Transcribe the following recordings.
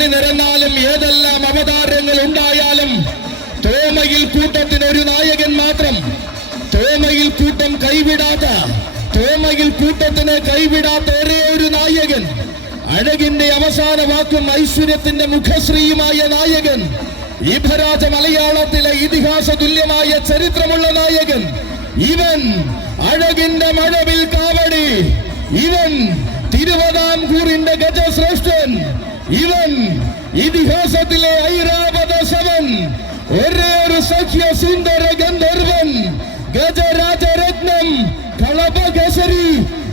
നിരന്നാലും ഏതെല്ലാം അവതാരങ്ങൾ ഉണ്ടായാലും തോമയിൽ കൂട്ടത്തിന് ഒരു നായകൻ മാത്രം. തോമയിൽ കൂട്ടം കൈവിടാത്ത തോമയിൽ കൂട്ടത്തിന് കൈവിടാത്ത ഒരേ ഒരു നായകൻ. അഴകിന്റെ അവസാന വാക്കും ഐശ്വര്യത്തിന്റെ മുഖശ്രീയുമായ നായകൻ. ഇഭരാജ മലയാളത്തിലെ ഇതിഹാസ തുല്യമായ ചരിത്രമുള്ള നായകൻ. ഇവൻ അഴകിന്റെ മഴവിൽ കാവടി. ഇവൻ തിരുവിതാംകൂറിന്റെ ഗജശ്രേഷ്ഠൻ. ഇവൻ ഇതിഹാസത്തിലെ ഐരാവത ശവൻ. ഒരേ സഖ്യ സുന്ദര ഗന്ധർവൻ ഗജരാജരത്നം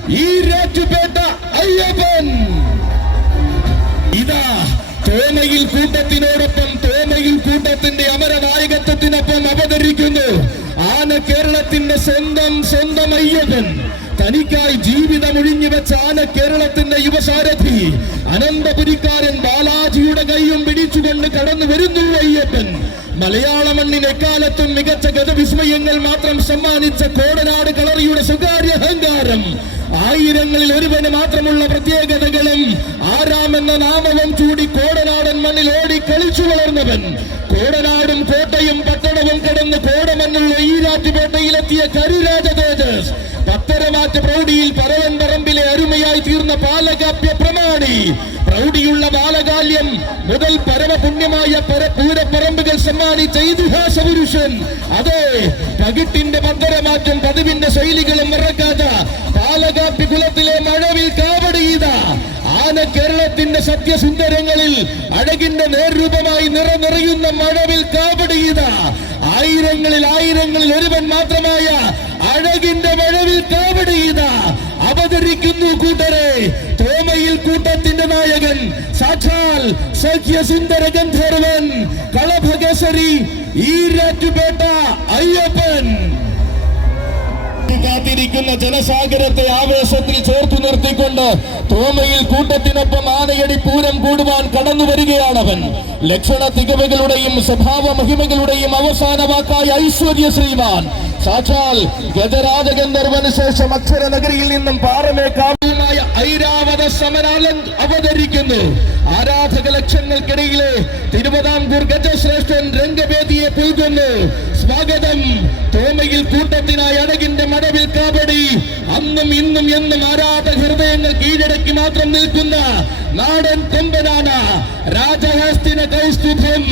ഈ രാറ്റുപേട്ട അയ്യപ്പൻ. ഇതാ തോമയിൽ കൂട്ടത്തിനോടൊപ്പം തോമയിൽ കൂട്ടത്തിന്റെ അമരനായകത്വത്തിനൊപ്പം അവതരിക്കുന്നു ആന കേരളത്തിന്റെ സ്വന്തം സ്വന്തം അയ്യപ്പൻ. തനിക്കായി ജീവിതം ഒഴിഞ്ഞു വെച്ച ആന കേരളത്തിന്റെ യുവസാരഥി അനന്തപുരിക്കാരൻ ബാലാജിയുടെ കൈയും പിടിച്ചുകൊണ്ട് കടന്നു വരുന്നു അയ്യപ്പൻ. മലയാള മണ്ണിന് എക്കാലത്തും മികച്ച ഗതവിസ്മയങ്ങൾ മാത്രം സമ്മാനിച്ച കോടനാട് കളറിയുടെ സ്വകാര്യ അഹങ്കാരം. ആയിരങ്ങളിൽ ഒരുവന് മാത്രമുള്ള പ്രത്യേകതകളും ആരാമെന്ന നാമവും ചൂടി കോടനാടൻ മണ്ണിൽ ഓടി കളിച്ചു വളർന്നവൻ. കോടനാടും കോട്ടയും പട്ടണവും കടന്ന് കോടമണ്ണുള്ള ഈരാറ്റുപേട്ടയിലെത്തിയ കരുരാജ തേജസ്. പത്തരമാറ്റ പ്രൗഢിയിൽ പരവൻ പറമ്പിലെ അരുമയായി തീർന്ന പാലകാപ്യ പ്രമാണി. പ്രൗഢിയുള്ള ബാലകാല്യം മുതൽ പരമപുണ്യമായ പൂരപ്പറമ്പുകൾ സമ്മാനിച്ച ഇതിഹാസ പുരുഷൻ അതെ പകിട്ടിന്റെ പത്തരമാറ്റം പതിവിന്റെ ശൈലികളും മറക്കാത്ത പാലകാപ്പി കുലത്തിലെ മഴവിൽ കാവടിയത ആന കേരളത്തിന്റെ സത്യസുന്ദരങ്ങളിൽ അഴകിന്റെ നേർരൂപമായി നിറനിറയുന്ന മഴവിൽ കാവടിയത ആയിരങ്ങളിൽ ആയിരങ്ങളിൽ ഒരുവൻ മാത്രമായ അഴകിന്റെ മഴവിൽ കാവടിയിത അവതരിക്കുന്നു കൂട്ടരെ. തോമയിൽ കൂട്ടത്തിന്റെ നായകൻ സാക്ഷാൽ സഖ്യസുന്ദര ഗന്ധർവൻ കളഭകേസരി ഈരാറ്റുപേട്ട അയ്യപ്പൻ. കാത്തിരിക്കുന്ന ജനസാഗരത്തെ ആവേശത്തിൽ ചേർത്തു നിർത്തിക്കൊണ്ട് തോമയിൽ കൂട്ടത്തിനൊപ്പം ആനയടി പൂരം കൂടുവാൻ കടന്നു അവൻ ലക്ഷണ തികവുകളുടെയും സ്വഭാവ മഹിമകളുടെയും അവസാന വാക്കായ ഐശ്വര്യ ശ്രീമാൻ. സാക്ഷാൽ ഗജരാജഗന്ധർവന് ശേഷം അക്ഷര നഗരിയിൽ നിന്നും പാറമേ കാവ്യമായ ഐരാവത സമരാലം അവതരിക്കുന്നു. ആരാധക ലക്ഷങ്ങൾക്കിടയിലെ തിരുവിതാംകൂർ ഗജശ്രേഷ്ഠൻ രംഗവേദിയെ പുൽകുന്നു. സ്വാഗതം. തോമയിൽ കൂട്ടത്തിനായി അടകിന്റെ മടവിൽ കാപടി. അന്നും ഇന്നും എന്നും ആരാധക ഹൃദയങ്ങൾ കീഴടക്കി മാത്രം നിൽക്കുന്ന നാടൻ കൊമ്പനാണ് രാജഹസ്തിന കൗസ്തുഭം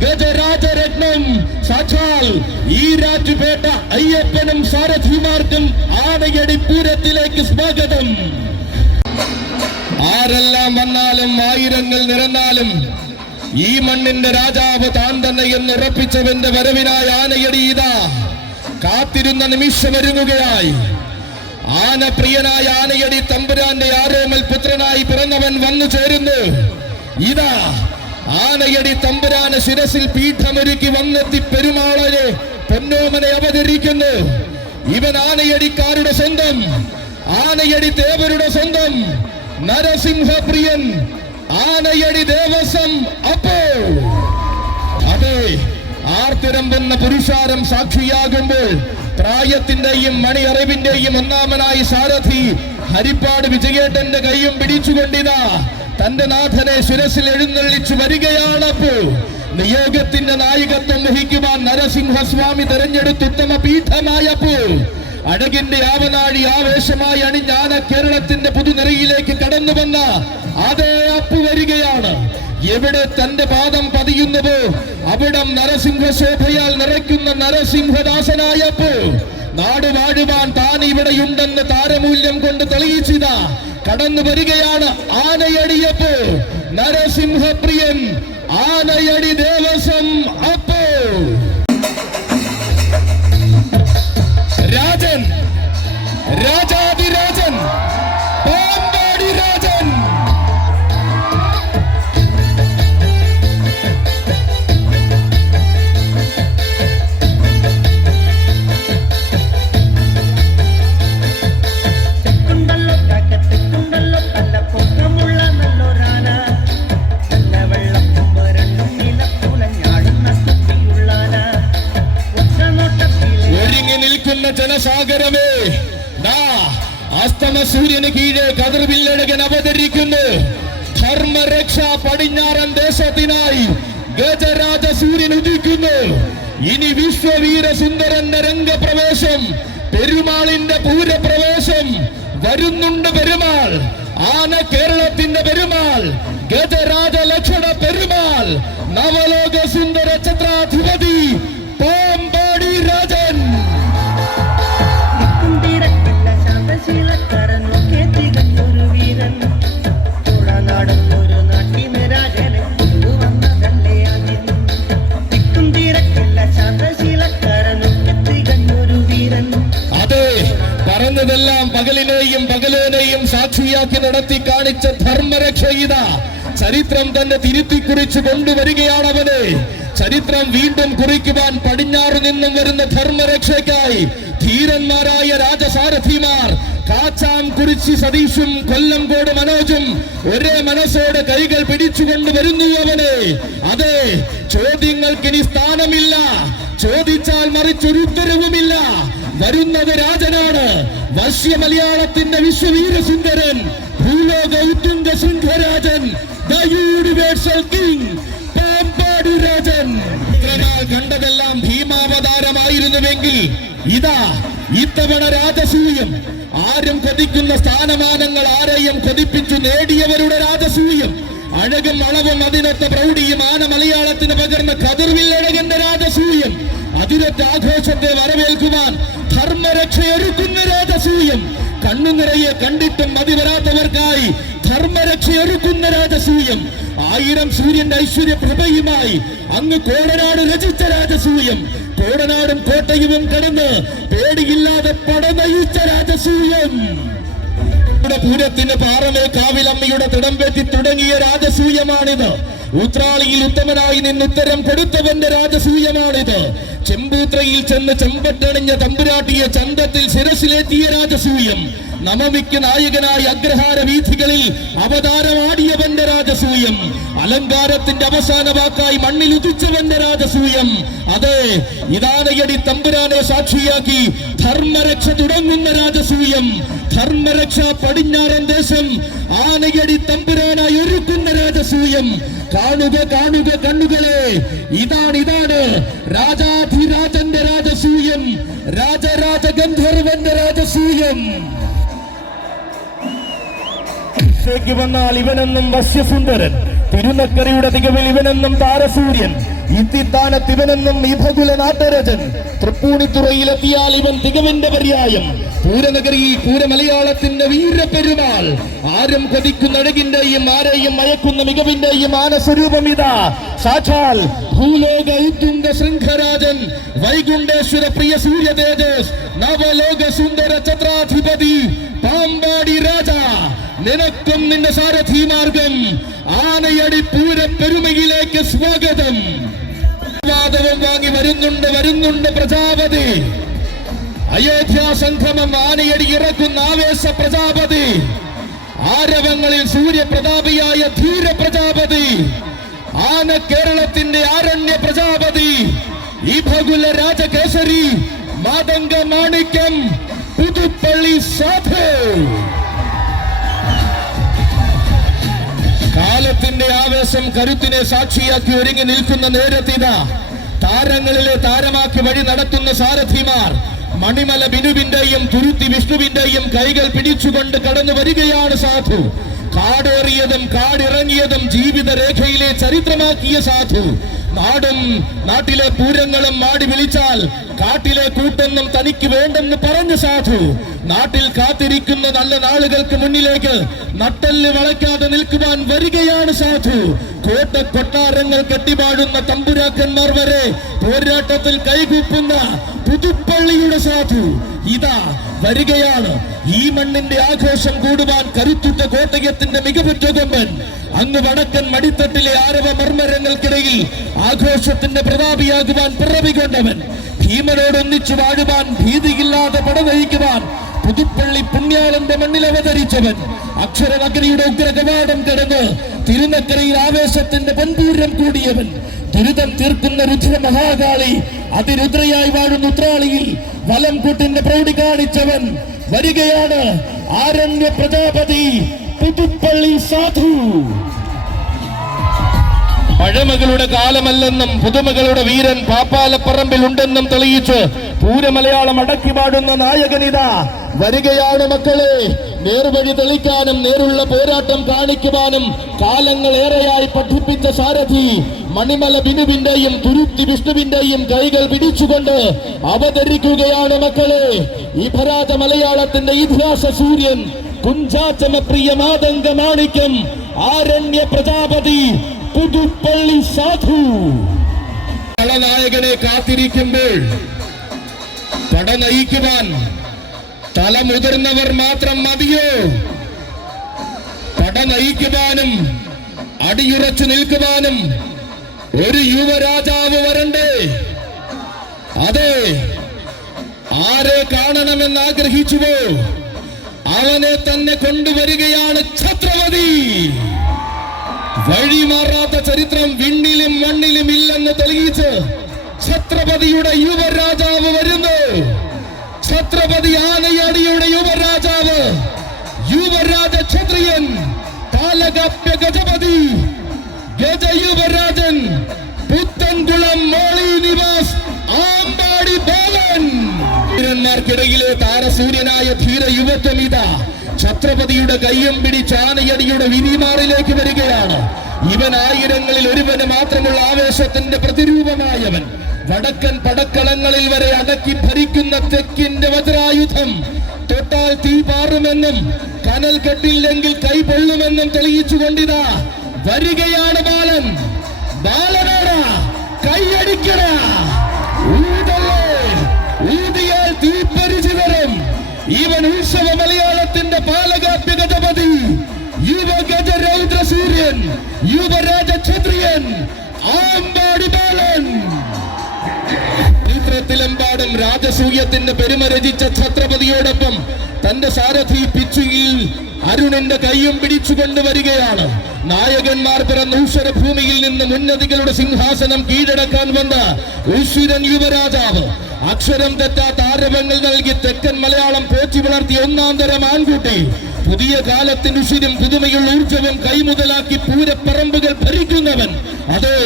ഗജരാജരത്നം. സാക്ഷാൽ ഈ രാജുപേട്ട അയ്യപ്പനും സാരഥിമാർക്കും ആനയടി പൂരത്തിലേക്ക് സ്വാഗതം. ആരെല്ലാം വന്നാലും ആയിരങ്ങൾ നിറന്നാലും ഈ മണ്ണിന്റെ രാജാവ് താൻ തന്നെ എന്ന് ഉറപ്പിച്ചവന്റെ വരവിനായ ആനയടി ഇതാ കാത്തിരുന്ന നിമിഷം ഒരുങ്ങുകയായി. ആനപ്രിയനായ ആനയടി തമ്പുരാന്റെ ആരോമൽ പുത്രനായി പിറന്നവൻ വന്നു ചേരുന്നു. ഇതാ ആനയടി തമ്പുരാന് ശിരസിൽ പീഠമൊരുക്കി വന്നെത്തി പെരുമാളനെ പൊന്നോമനെ അവതരിക്കുന്നു. ഇവൻ ആനയടിക്കാരുടെ സ്വന്തം ആനയടി ദേവരുടെ സ്വന്തം നരസിംഹപ്രിയൻ ആനയടി ദേവസ്വം അപ്പോൾ അതെ ആർത്തിരമ്പുന്ന പുരുഷാരം സാക്ഷിയാകുമ്പോൾ പ്രായത്തിന്റെയും മണിയറിവിന്റെയും ഒന്നാമനായി സാരഥി ഹരിപ്പാട് വിജയേട്ടന്റെ കൈയും പിടിച്ചുകൊണ്ടിതാ. തന്റെ നാഥനെ ശിരസിൽ എഴുന്നള്ളിച്ചു വരികയാണപ്പോ നിയോഗത്തിന്റെ നായകത്വം വഹിക്കുവാൻ നരസിംഹസ്വാമി തെരഞ്ഞെടുത്തുത്തമ പീഠമായപ്പോൾ അഴകിന്റെ ആവനാഴി ആവേശമായി അണിഞ്ഞാന കേരളത്തിന്റെ പുതുനിറയിലേക്ക് കടന്നു വന്ന അതേ അപ്പു വരികയാണ്. എവിടെ തന്റെ പാദം പതിയുന്നുവോ അവിടം നരസിംഹശോഭയാൽ നിറയ്ക്കുന്ന നരസിംഹദാസനായപ്പോ നാട് വാഴുവാൻ താൻ ഇവിടെയുണ്ടെന്ന് താരമൂല്യം കൊണ്ട് തെളിയിച്ചതാ കടന്നു വരികയാണ് ആനയടിയപ്പോ നരസിംഹപ്രിയൻ ആനയടി ദേവസ്വം അപ്പോ. രാജൻ രാജാതിരാജൻ. ജനസാഗരമേ അസ്തമ സൂര്യന് കീഴെ കതിർവില്ലഴകൻ അവതരിക്കുന്നു. ധർമ്മരക്ഷ പടിഞ്ഞാറൻ ദേശത്തിനായി ഗജരാജ സൂര്യൻ ഉദിക്കുന്നു. ഇനി വിശ്വവീര സുന്ദരന്റെ രംഗപ്രവേശം പെരുമാളിന്റെ പൂരപ്രവേശം വരുന്നുണ്ട് പെരുമാൾ. ആന കേരളത്തിന്റെ പെരുമാൾ ഗജരാജ ലക്ഷണ പെരുമാൾ നവലോക സുന്ദര ചത്രാധിപതി പാമ്പാടി രാജൻ. പകലിനെയും പകലേനെയും സാക്ഷിയാക്കി നടത്തി കാണിച്ച ധർമ്മരക്ഷ ഇതാ. ചരിത്രം തന്നെ തിരുത്തി കുറിച്ചു കൊണ്ടുവരികയാണവനെ ചരിത്രം വീണ്ടും കുറിക്കുവാൻ പടിഞ്ഞാറ് നിന്നും വരുന്ന ധർമ്മരക്ഷയ്ക്കായി ധീരന്മാരായ രാജസാരഥിമാർ കാച്ചാം കുറിച്ചി സതീഷും കൊല്ലംകോട് മനോജും ഒരേ മനസ്സോടെ കൈകൾ പിടിച്ചുകൊണ്ട് വരുന്നു അവനെ. അതെ ചോദ്യങ്ങൾക്കിനി സ്ഥാനമില്ല. ചോദിച്ചാൽ മറിച്ചൊരു ഉത്തരവുമില്ല. വരുന്നത് രാജനാണ്. വർഷ്യ മലയാളത്തിന്റെ വിശ്വവീര സുന്ദരൻ ഭൂലോക ഉത്തുംഗ സിംഹരാജൻ the universal king Pampadi Rajan. കണ്ടതെല്ലാം ഭീമാവതാരമായിരുന്നുവെങ്കിൽ ഇതാ ഇത്തവണ രാജസൂയം. ആരും കൊതിക്കുന്ന സ്ഥാനമാനങ്ങൾ ആരെയും കൊതിപ്പിച്ചു നേടിയവരുടെ രാജസൂയം. അഴകും അളവും അതിനൊത്ത പ്രൗഢിയും ആന മലയാളത്തിന് പകർന്ന കതിർവില്ലഴകന്റെ രാജസൂയം. അതിനൊത്ത ആഘോഷത്തെ വരവേൽക്കുവാൻ ധർമ്മരക്ഷയൊരുക്കുന്ന രാജസൂയം. കണ്ണു കണ്ടിട്ടും മതി വരാത്തവർക്കായി ധർമ്മരക്ഷയൊരുക്കുന്ന രാജസൂയം. ആയിരം സൂര്യന്റെ ഐശ്വര്യ പ്രഭയുമായി അങ്ങ് കോടനാട് രചിച്ച രാജസൂയം. കോടനാടും കോട്ടയുവും കടന്ന് പേടിയില്ലാതെ പടനയിച്ച രാജസൂയം. പൂരത്തിന്റെ പാറമേ കാവിലമ്മയുടെ തിടമ്പെത്തി തുടങ്ങിയ രാജസൂയമാണിത്. ഉത്രാളിയിൽ ഉത്തമനായി നിന്ന് ഉത്തരം കൊടുത്തവന്റെ രാജസൂയമാണിത്. ചെമ്പൂത്രയിൽ ചെന്ന് ചെമ്പട്ടണിഞ്ഞ തമ്പുരാട്ടിയെ ചന്തത്തിൽ ശിരസിലെത്തിയ രാജസൂയം. നമമിക്ക് നായകനായ അഗ്രഹാര വീഥികളിൽ അവതാരമാടിയവന്റെ രാജസൂയം. അലങ്കാരത്തിന്റെ അവസാന വാക്കായി മണ്ണിൽ ഉദിച്ചവന്റെ രാജസൂയം. അതെ ഇതാനയടി തമ്പുരാനെ സാക്ഷിയാക്കി ധർമ്മരക്ഷ തുടങ്ങുന്ന രാജസൂയം. ധർമ്മരക്ഷ പടിഞ്ഞാറൻ ദേശം ആനയടി തമ്പുരാനായി ഒരുക്കുന്ന രാജസൂയം. കാണുക കാണുക കണ്ണുകളെ. ഇതാണ് ഇതാണ് രാജാധിരാജന്റെ രാജസൂയം. രാജരാജ ഗന്ധർവന്റെ രാജസൂയം വന്നാൽ ഇവനെന്നും വശ്യസുന്ദരൻ. തിരുനക്കരയുടെ തികവിൽ ഇവനെന്നും താരസൂര്യൻ. ഇത്തിത്താനത്ത് തിവനെന്നും ഇഭകുല നാട്ടരജൻ തൃപ്പൂണിത്തുറയിലെത്തിയാൽ ഇവൻ തികവിന്റെ പര്യായം. പൂരനഗരിയിൽ പൂരമലയാളത്തിന്റെ വീരപ്പെരുമാൾ. ആരും കൊതിക്കുന്ന അഴകിന്റെയും ആരെയും മയക്കുന്ന മികവിന്റെയും ആനസ്വരൂപം ഇതാ. സാക്ഷാൽ ഭൂലോക ഉത്തുംഗ ശൃംഖരാജൻ വൈകുണ്ഠേശ്വര പ്രിയ സൂര്യ തേജസ് നവലോക സുന്ദര ചത്രാധിപതി പാമ്പാടി രാജ. നിനക്കും നിന്റെ സാരഥി മാർഗം ആനയടി പൂരപ്പെരുമയിലേക്ക് സ്വാഗതം. വാദവും വാങ്ങി വരുന്നുണ്ട് വരുന്നുണ്ട് പ്രജാപതി. അയോധ്യ സംഗമം ആനയടി ഇറക്കുന്ന ആവേശ പ്രജാപതി. ആരവങ്ങളിൽ സൂര്യപ്രതാപിയായ ധീര പ്രജാപതി. ആന കേരളത്തിന്റെ ആരണ്യ പ്രജാപതി. ഈ ഭഗുല രാജകേസരി മാതംഗ മാണിക്യം പുതുപ്പള്ളി സാധു. കാലത്തിന്റെ ആവേശം കരുത്തിനെ സാക്ഷിയാക്കി ഒരുങ്ങി നിൽക്കുന്ന നേരത്തിത താരങ്ങളിലെ താരമാക്കി വഴി നടത്തുന്ന സാരഥിമാർ മണിമല ബിനുവിന്റെയും തുരുത്തി വിഷ്ണുവിന്റെയും കൈകൾ പിടിച്ചുകൊണ്ട് കടന്നു വരികയാണ് സാധു. കാടേറിയതും കാടിറങ്ങിയതും ജീവിത രേഖയിലെ ചരിത്രമാക്കിയ സാധു. നാടും നാട്ടിലെ പൂരങ്ങളും മാടി വിളിച്ചാൽ കാട്ടിലെ കൂട്ടൊന്നും തനിക്ക് വേണ്ടെന്ന് പറഞ്ഞു സാധു. നാട്ടിൽ കാത്തിരിക്കുന്ന നല്ല നാളുകൾക്ക് മുന്നിലേക്ക് നട്ടൽ വളയ്ക്കാതെ നിൽക്കുവാൻ വരികയാണ് സാധു. കോട്ട കൊട്ടാരങ്ങൾ കെട്ടിപാടുന്ന തമ്പുരാക്കന്മാർ വരെ പോരാട്ടത്തിൽ കൈകൂപ്പുന്ന പുതുപ്പള്ളിയുടെ സാധു. ഇതാ വരികയാണ്. ഈ മണ്ണിന്റെ ആഘോഷം കൂടുവാൻ കരുത്തുറ്റ കോട്ടയത്തിന്റെ മികവുറ്റ കൊമ്പൻ അങ്ങ് വടക്കൻ മടിത്തട്ടിലെ ആരവ മർമ്മരങ്ങൾക്കിടയിൽ ആഘോഷത്തിന്റെ പ്രതാപിയാകുവാൻ പിറവികൊണ്ടവൻ ഭീമനോടൊന്നിച്ചു വാഴുവാൻ ഭീതിയില്ലാതെ പടനയിക്കുവാൻ പുതുപ്പള്ളി പുണ്യാളന്റെ മണ്ണിൽ അവതരിച്ചവൻ. അക്ഷരനഗരിയുടെ ഉഗ്രകവാടം കടന്ന് തിരുനക്കരയിൽ ആവേശത്തിന്റെ പൊൻപൂരം കൂടിയവൻ. ദുരിതം തീർക്കുന്ന രുദ്ര മഹാകാളി അതിരുദ്രയായി വാഴുന്ന ഉത്രാളിയിൽ വലം കൂട്ടിന്റെ പ്രൗഢി കാണിച്ചവൻ വരികയാണ് ആരണ്യ പ്രജാപതി പുതുപ്പള്ളി സാധു. പഴമകളുടെ കാലമല്ലെന്നും പുതുമകളുടെ വീരൻ പാപ്പാലപ്പറമ്പിൽ ഉണ്ടെന്നും തെളിയിച്ച് പൂരമലയാളം അടക്കി പാടുന്ന നായകനിതാ വരികയാണ് മക്കളെ നേർവഴി തെളിക്കാനും നേരുള്ള പോരാട്ടം കാണിക്കുവാനും കാലങ്ങൾ ഏറെയായി പഠിപ്പിച്ച സാരഥി മണിമല ബിനുവിന്റെയും തുരുത്തി വിഷ്ണുവിന്റെയും കൈകൾ പിടിച്ചുകൊണ്ട് അവതരിക്കുകയാണ് മക്കളെ. ഈ ഭരാത മലയാളത്തിന്റെ ഇതിഹാസ സൂര്യൻ കുഞ്ചാച്ചമ പ്രിയ മാതംഗ മാണിക്യം ആരണ്യ പ്രജാപതി പുതുപ്പള്ളി സാധു. തലനായകനെ കാത്തിരിക്കുമ്പോൾ പട നയിക്കുവാൻ തല മുതിർന്നവർ മാത്രം മതിയോ? പട നയിക്കുവാനും അടിയുറച്ചു നിൽക്കുവാനും ഒരു യുവരാജാവ് വരണ്ടേ? അതെ ആരെ കാണണമെന്ന് ആഗ്രഹിച്ചുവോ അവനെ തന്നെ കൊണ്ടുവരികയാണ് ഛത്രപതി. വഴിമാറാത്ത ചരിത്രം വിണ്ണിലും മണ്ണിലും ഇല്ലെന്ന് തെളിയിച്ച് ഛത്രപതിയുടെ യുവരാജാവ് വരുന്നു. ഛത്രപതി ആനയടിയുടെ യുവരാജാവ് യുവരാജ ക്ഷത്രിയൻ പാലകാപ്യ ഗജപതി ഗജയുവരാജൻ പുത്തൻകുളം മോളി നിവാസ് ആമ്പാടി ബാലൻ. വീരന്മാർക്കിടയിലെ താരസൂര്യനായ ധീര യുവത്വം ഇതാ. ഛത്രപതിയുടെ കയ്യം പിടിച്ച് ആനയടിയുടെ വിരിമാറിലേക്ക് വരികയാണ്. ഇവൻ ആയിരങ്ങളിൽ ഒരുവന് മാത്രമുള്ള ആവേശത്തിന്റെ പ്രതിരൂപമായവൻ. വടക്കൻ പടക്കളങ്ങളിൽ വരെ അടക്കി ഭരിക്കുന്ന തെക്കിന്റെ വജ്രായുധം. തൊട്ടാൽ തീ പാറുമെന്നും കനൽ കെട്ടില്ലെങ്കിൽ കൈ പൊള്ളുമെന്നും തെളിയിച്ചു കൊണ്ടിതാ വരികയാണ് ബാലൻ. ബാലനോട കൈയടിക്കണ ഊതിയാൽ തീപ്പരിചിതരും ഇവൻ ഉത്സവ മലയാളത്തിന്റെ പാലകാപ്യ ഗജപതി യുവ ഗജ രൗദ്ര സൂര്യൻ യുവരാജ ക്ഷത്രിയൻ ആമ്പാടി ബാലൻ. ചരിത്രത്തിലെമ്പാടും രാജസൂയത്തിന്റെ പെരുമ രചിച്ച ഛത്രപതിയോടൊപ്പം തന്റെ സാരഥി പിച്ചുകിൽ അരുണിന്റെ കൈയും പിടിച്ചുകൊണ്ട് വരികയാണ്. നായകന്മാർ പിറന്ന ഭൂമിയിൽ നിന്ന് ഉന്നതികളുടെ സിംഹാസനം കീഴടക്കാൻ വന്ന ഉശ്വരൻ യുവരാജാവ്. അക്ഷരം തെറ്റാത്ത ആരവങ്ങൾ നൽകി തെക്കൻ മലയാളം പോറ്റി വളർത്തിയ ഒന്നാം തരം ആൺകുട്ടി. പുതിയ കാലത്തിന് ഉഷിരും പുതുമയുള്ള ഊർജവും കൈമുതലാക്കി പൂരപ്പറമ്പുകൾ ഭരിക്കുന്നവൻ. അതെ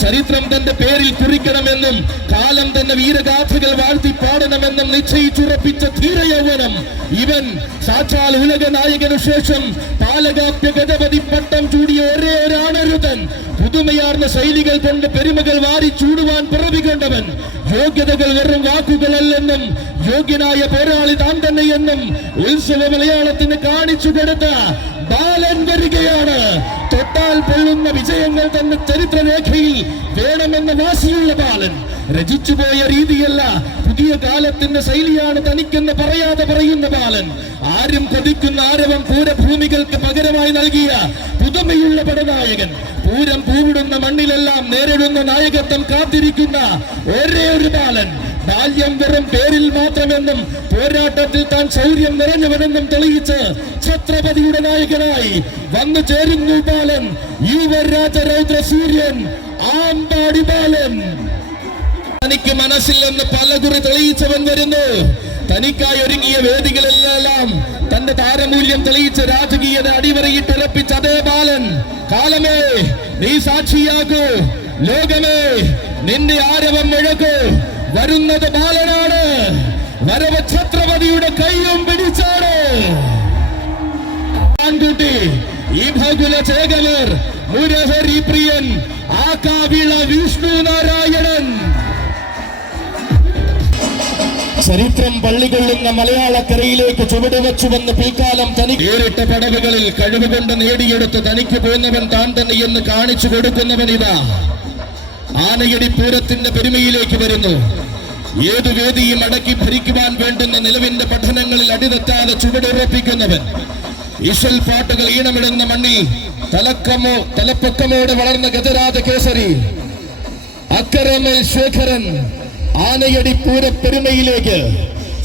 ചരിത്രം തന്റെ പേരിൽ കുറിക്കണമെന്നും കാലം തന്നെ വീരഗാഥകൾ വാഴ്ത്തി പാടണമെന്നും നിശ്ചയിച്ചുറപ്പിച്ച ധീരയൗവനം. ഇവൻ സാക്ഷാൽ ഉലക നായകനു ശേഷം പാലകാപ്യ ഗജപതി പട്ടം ചൂടിയ ഒരേ ഒരാണരുതൻ. പുതുമയാർന്ന ശൈലികൾ കൊണ്ട് പെരുമകൾ വാരി ചൂടുവാൻ പിറവികൊണ്ടവൻ യോഗ്യതകൾ വെറും വാക്കുകളല്ലെന്നും യോഗ്യനായ പോരാളി താൻ തന്നെയെന്നും ഉത്സവ മലയാളത്തിന് കാണിച്ചു കൊടുത്ത ബാലൻ വരികയാണ്. തൊട്ടാൽ പൊള്ളുന്ന വിജയങ്ങൾ തന്നെ ചരിത്രരേഖയിൽ വേണമെന്ന വാശിയുള്ള ബാലൻ. രചിച്ചുപോയ രീതിയല്ല പുതിയ കാലത്തിന്റെ ശൈലിയാണ് തനിക്കെന്ന് പറയാതെ പറയുന്ന ബാലൻ. ആരും കൊതിക്കുന്ന ആരവം പൂരഭൂമികൾക്ക് പകരമായി നൽകിയ പുതുമയുള്ള പടനായകൻ. പൂരം പൂവിടുന്ന മണ്ണിലെല്ലാം നേരിടുന്ന നായകത്വം കാത്തിരിക്കുന്ന ഒരേ ഒരു ബാലൻ. ബാല്യം വെറും പേരിൽ മാത്രമെന്നും പോരാട്ടത്തിൽ താൻ ശൗര്യം നിറഞ്ഞവനെന്നും തെളിയിച്ച് ഛത്രപതിയുടെ നായകനായി വന്നു ചേരുന്നു ബാലൻ. യുവരാജ രൗദ്ര സൂര്യൻ ആമ്പാടി ബാലൻ. തനിക്ക് മനസ്സില്ലെന്ന് പലകുറി തെളിയിച്ചവൻ വരുന്നു. തനിക്കായി ഒരുങ്ങിയ വേദികളിലെല്ലാം തന്റെ താരമൂല്യം തെളിയിച്ച രാജകീയത അടിവരയിട്ടുറപ്പിച്ച അതേ ബാലൻ കാലമേ നീ സാക്ഷിയാകൂ. ലോകമേ നിന്റെ ആരവം മുഴക്കൂ വരുന്നത് ബാലനാണ്. വരവ് ഛത്രപതിയുടെ കൈയും പിടിച്ചാണ്. ആൺകുട്ടി ഈ ഭഗുല ചേകലർ മുരഹരി പ്രിയൻ ആകാവിള വിഷ്ണു നാരായണൻ. ചരിത്രം പള്ളികൊള്ളുന്ന മലയാളക്കരയിലേക്ക് ചുവടുവച്ചുവെന്ന് പിൽക്കാലം തനി നേരിട്ട പടവുകളിൽ കഴിവുകൊണ്ട് നേടിയെടുത്ത് തനിക്ക് പോന്നവൻ താൻ തന്നെ എന്ന് കാണിച്ചു കൊടുക്കുന്നവൻ ഇതാ. ആനയടി പൂരത്തിന്റെ പെരുമയിലേക്ക് വരുന്നു. ഏതു വേദിയും അടക്കി ഭരിക്കുവാൻ വേണ്ടുന്ന നിലവിന്റെ പഠനങ്ങളിൽ അടിതെറ്റാതെ ചുവടുറപ്പിക്കുന്നവൻ ഇശൽ പാട്ടുകൾ ഈണമിടുന്ന മണ്ണി തലക്കമോ തലപ്പൊക്കമോടെ വളർന്ന ഗജരാജ കേസരി. അക്കരമൽ ശേഖരൻ ആനയടി പൂരപ്പെരുമയിലേക്ക്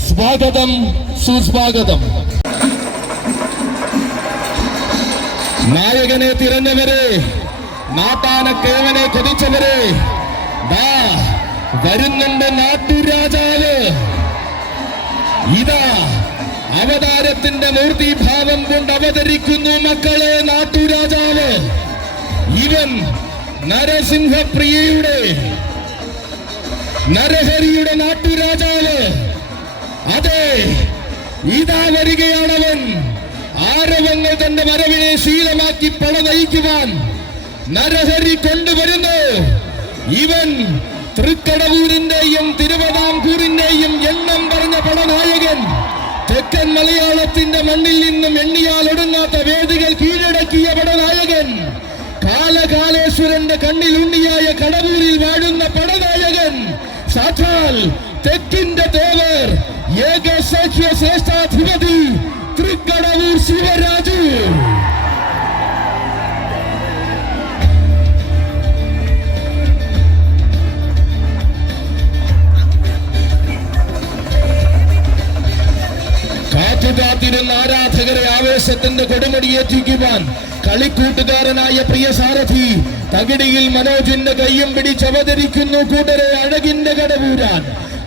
സ്വാഗതം സുസ്വാഗതം. നായകനെ തിരഞ്ഞവരെ നാട്ടാന കേവനെ കൊതിച്ചവരെ വരുന്നുണ്ട് നാട്ടുരാജാവ്. ഇതാ അവതാരത്തിന്റെ മൂർത്തിഭാവം കൊണ്ട് അവതരിക്കുന്നു മക്കളെ നാട്ടുരാജാവ്. ഇവൻ നരസിംഹപ്രിയയുടെ നരഹരിയുടെ നാട്ടുരാജാവ്. അതെ ഇതാ വരികയാണവൻ. ആരവങ്ങൾ തന്റെ വരവിനെ ശീലമാക്കി പട നയിക്കുവാൻ നരഹരി കൊണ്ടുവരുന്നു. ഇവൻ തൃക്കടവൂരിന്റെയും തിരുവിതാംകൂറിന്റെയും എണ്ണം പറഞ്ഞ പടനായകൻ തെക്കൻ മലയാളത്തിന്റെ മണ്ണിൽ നിന്നും എണ്ണിയാൽ ഒടുങ്ങാത്ത വേദികൾ കീഴടക്കിയ പടനായകൻ കാലകാലേശ്വരന്റെ കണ്ണിൽ ഉണ്ണിയായ കടവൂരിൽ വാഴുന്ന പടനായകൻ സാക്ഷാൽ തെക്കിന്റെ ദേവർ ഏകസഖ്യ ശ്രേഷ്ഠാധിപതി തൃക്കടവൂർ ശിവരാജു. കാത്തുകാത്തിരുന്ന ആരാധകരെ ആവേശത്തിന്റെ കൊടുമടിയേറ്റിക്കുവാൻ കളിക്കൂട്ടുകാരനായ പ്രിയ സാരഥി തകിടിയിൽ മനോജിന്റെ കയ്യും പിടിച്ചവതരിക്കുന്നു കൂട്ടരെ അഴകിന്റെ കടവൂരാൻ.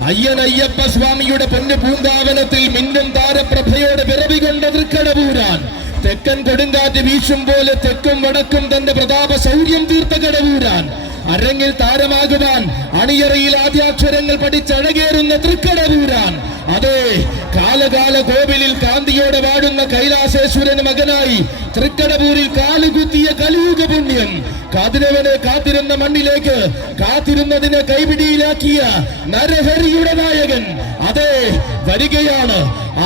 അയ്യൻ അയ്യപ്പ സ്വാമിയുടെ പൊന്നു പൂന്താവനത്തിൽ മിന്നും താരപ്രഭയോടെ പിറവി കൊണ്ട തൃക്കടവൂരാൻ. തെക്കൻ കൊടുങ്കാറ്റ് വീശും പോലെ തെക്കും വടക്കും തന്റെ പ്രതാപ സൗര്യം തീർത്ത കടവൂരാൻ. അരങ്ങിൽ താരമാകുവാൻ അണിയറയിൽ ആദ്യാക്ഷരങ്ങൾ പഠിച്ചഴകേറുന്ന തൃക്കടവൂരാൻ. അതെ കാലകാല കോവിലിൽ കാന്തിയോടെ വാടുന്ന കൈലാസേശ്വരന് മകനായി തൃക്കടപൂരിൽ കാലുകുത്തിയ കലിയുഗ പുണ്യം. കാതിരവനെ കാത്തിരുന്ന മണ്ണിലേക്ക് കാത്തിരുന്നതിനെ കൈപിടിയിലാക്കിയ നരഹരിയുടെ നായകൻ. അതെ വരികയാണ്.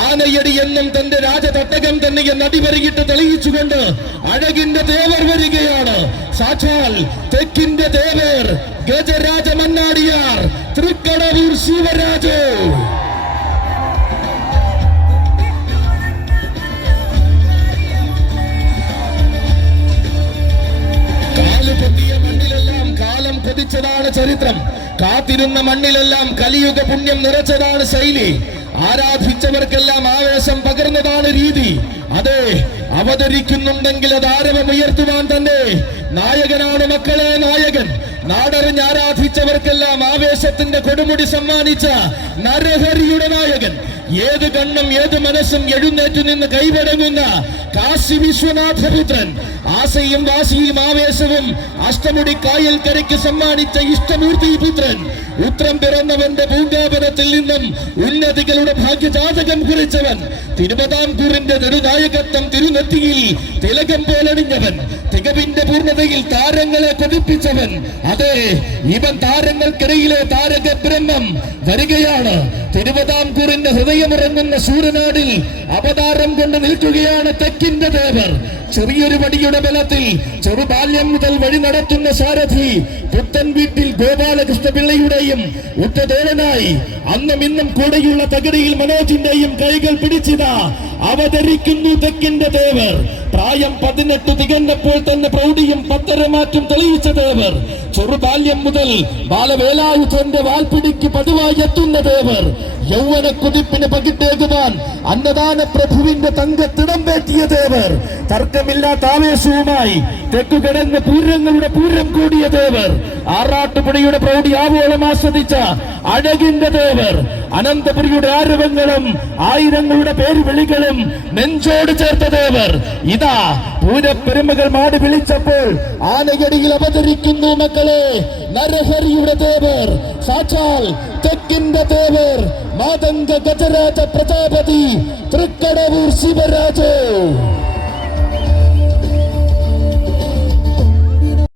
ആനയടി എന്നും തന്റെ രാജതട്ടകം തന്നെ നടിപെരുകിട്ട് തെളിയിച്ചുകൊണ്ട് അഴകിന്റെ തേവർ വരികയാണ്. സാക്ഷാൽ തെക്കിന്റെ തേവർ ഗജരാജ മന്നാടിയാർ തൃക്കടവൂർ ശിവരാജു. കാലം ചരിത്രം. കാത്തിരുന്ന മണ്ണിലെല്ലാം കലിയുഗ പുണ്യം നിറച്ചതാണ് ശൈലി. ആരാധിച്ചവർക്കെല്ലാം ആവേശം പകർന്നതാണ് രീതി. അതെ അവതരിക്കുന്നുണ്ടെങ്കിൽ അത് ആരവം ഉയർത്തുവാൻ തന്നെ. നായകനാണ് മക്കളെ നായകൻ. നാടറിഞ്ഞ് ആരാധിച്ചവർക്കെല്ലാം ആവേശത്തിന്റെ കൊടുമുടി സമ്മാനിച്ച നരഹരിയുടെ നായകൻ. ഏത് കണ്ണും ഏത് മനസ്സും എഴുന്നേറ്റു നിന്ന് കൈവടങ്ങുന്ന കാശി വിശ്വനാഥപുത്രൻ. ആശയും വാശിയും ആവേശവും അഷ്ടമുടി കായൽ കരയ്ക്ക് സമ്മാനിച്ച ഇഷ്ടമൂർത്തി പുത്രൻ. ഉത്രം പിറന്നവന്റെ പൂങ്കാപനത്തിൽ നിന്നും ഉന്നതികളുടെ ഭാഗ്യജാതകം കുറിച്ചവൻ. തിരുവിതാംകൂറിന്റെ നെടുനായകത്വം തിരുനെത്തിയിൽ തിലകം പോലണിഞ്ഞവൻ. തികവിന്റെ പൂർണതയിൽ താരങ്ങളെ കൊതിപ്പിച്ചവൻ അതെ ഇവൻ താരങ്ങൾക്കിടയിലെ താരക ബ്രഹ്മം വരികയാണ്. തിരുവിതാംകൂറിന്റെ ഹൃദയമിറങ്ങുന്ന സൂര്യനാടിൽ അവതാരം കൊണ്ട് നിൽക്കുകയാണ് തെക്കിന്റെ ദേവർ. ചെറിയൊരു വടിയുടെ ബലത്തിൽ ചെറുബാല്യം മുതൽ വഴി നടത്തുന്ന സാരഥി പുത്തൻ വീട്ടിൽ ഗോപാലകൃഷ്ണ പിള്ളയുടെയും ഉറ്റതോഴനായി അന്നും ഇന്നും കൂടെയുള്ള തകടിയിൽ മനോജിന്റെയും കൈകൾ പിടിച്ചിതാ. അവതരിക്കുന്നു തെക്കിന്റെ ദേവർ പ്രായം പതിനെട്ട് തികഞ്ഞപ്പോൾ തന്നെ പ്രൗഢിയും പത്തരമാറ്റും തെളിയിച്ച ദേവർ ചെറുബാല്യം മുതൽ ബാലവേലായുധന്റെ വാൽപിടിക്ക് പതിവായി എത്തുന്ന ദേവർ യൗവന കുതിപ്പിന് പകിട്ടേകുവാൻ അന്നദാന പ്രഭുവിന്റെ തങ്കത്തിടം ദേവർ തർക്കമില്ലാത്ത ആവേശവുമായി തെക്കു കിടന്ന് പൂരങ്ങളുടെ പൂരം കൂടിയ ദേവർ ആറാട്ടുപുഴയുടെ പ്രൗഢി ആവോളം ആസ്വദിച്ച അഴകിന്റെ ദേവർ. അനന്തപുരിയുടെ ആരവങ്ങളും ആയിരങ്ങളുടെ പേരുവിളികളും നെഞ്ചോട് ചേർത്ത ദേവർ. ഇതാ പൂരപ്പെരുമകൾ മാടി വിളിച്ചപ്പോൾ ആനകടിയിൽ അവതരിക്കുന്നു മക്കളെ നരഹരിയുടെ ദേവർ സാക്ഷാൽ തെക്കിന്റെ ദേവർ മാതംഗ ഗജരാജ പ്രജാപതി തൃക്കടവൂർ ശിവരാജു.